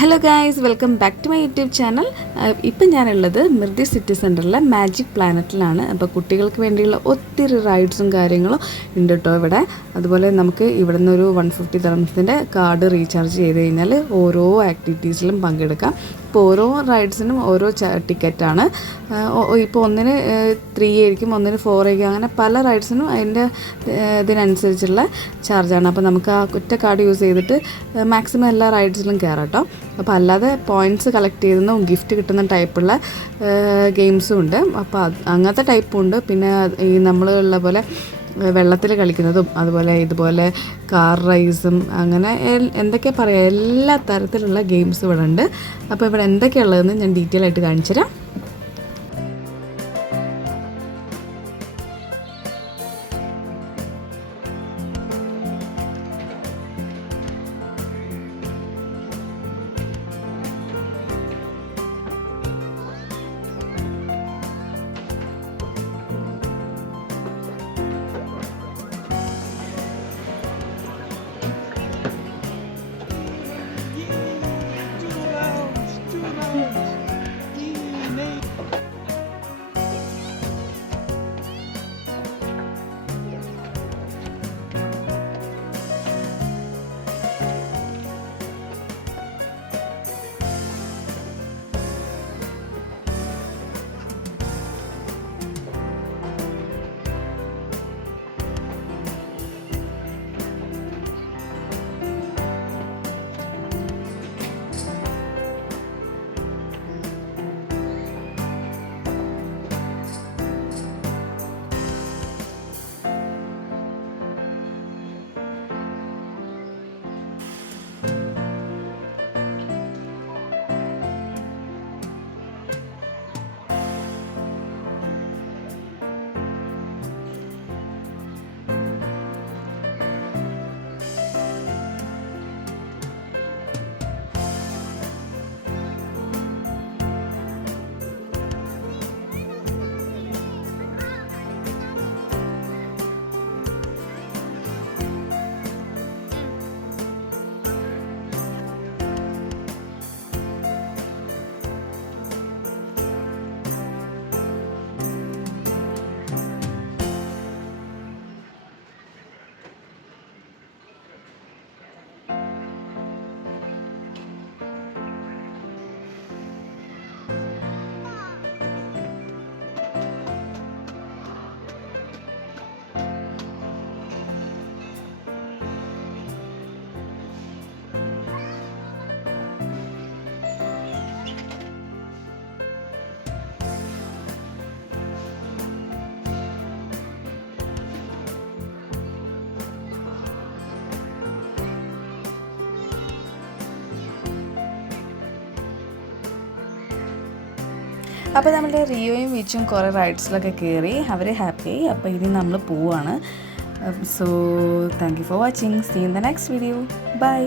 Hello guys, welcome back to my YouTube channel. ഇപ്പം ഞാനുള്ളത് മിർദി city സെൻറ്ററിലെ magic പ്ലാനറ്റിലാണ്. അപ്പോൾ കുട്ടികൾക്ക് വേണ്ടിയുള്ള ഒത്തിരി റൈഡ്സും കാര്യങ്ങളും ഉണ്ട് കേട്ടോ ഇവിടെ. അതുപോലെ നമുക്ക് ഇവിടെ നിന്ന് ഒരു 150 ദിർഹംസിൻ്റെ കാർഡ് റീചാർജ് ചെയ്ത് കഴിഞ്ഞാൽ ഓരോ ആക്ടിവിറ്റീസിലും പങ്കെടുക്കാം. ഇപ്പോൾ ഓരോ റൈഡ്സിനും ഓരോ ടിക്കറ്റാണ്. ഇപ്പോൾ ഒന്നിന് 3 ആയിരിക്കും, ഒന്നിന് 4 ആയിരിക്കും, അങ്ങനെ പല റൈഡ്സിനും അതിൻ്റെ ഇതിനനുസരിച്ചുള്ള ചാർജാണ്. അപ്പോൾ നമുക്ക് ആ ഒറ്റ കാർഡ് യൂസ് ചെയ്തിട്ട് മാക്സിമം എല്ലാ റൈഡ്സിലും കയറാം കേട്ടോ. അപ്പോൾ അല്ലാതെ പോയിൻറ്റ്സ് കളക്ട് ചെയ്യുന്നതും ഗിഫ്റ്റ് കിട്ടുന്ന ടൈപ്പുള്ള ഗെയിംസും ഉണ്ട്. അപ്പോൾ അങ്ങനത്തെ ടൈപ്പും ഉണ്ട്. പിന്നെ ഈ നമ്മളുള്ള പോലെ വെള്ളത്തിൽ കളിക്കുന്നതും അതുപോലെ ഇതുപോലെ കാർ റൈസും അങ്ങനെ എന്തൊക്കെ പറയുക, എല്ലാ തരത്തിലുള്ള ഗെയിംസ് ഇവിടെ ഉണ്ട്. അപ്പോൾ ഇവിടെ എന്തൊക്കെയുള്ളതെന്ന് ഞാൻ ഡീറ്റെയിൽ ആയിട്ട് കാണിച്ചു തരാം. അപ്പോൾ നമ്മുടെ റിയോയും വിച്ചും കുറേ റൈഡ്സിലൊക്കെ കയറി, അവർ ഹാപ്പിയായി. അപ്പോൾ ഇനി നമ്മൾ പോവാണ്. So thank you for watching. See in the next video. By.